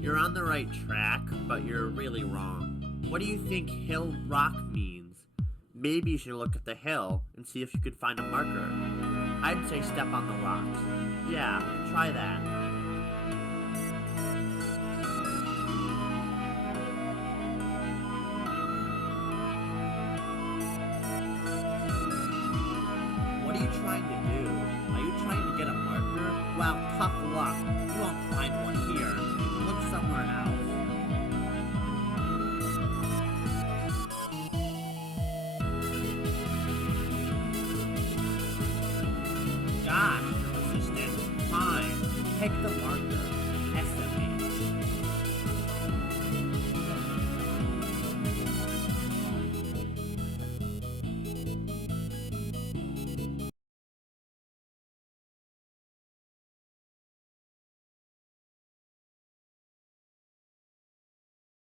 You're on the right track, but you're really wrong. What do you think hill rock means? Maybe you should look at the hill and see if you could find a marker. I'd say step on the rocks. Yeah, try that. What are you trying to do? Are you trying to get a marker? Well, tough luck. You won't find one here. Look somewhere else. Gosh, you're resistant. Fine. Take the marker.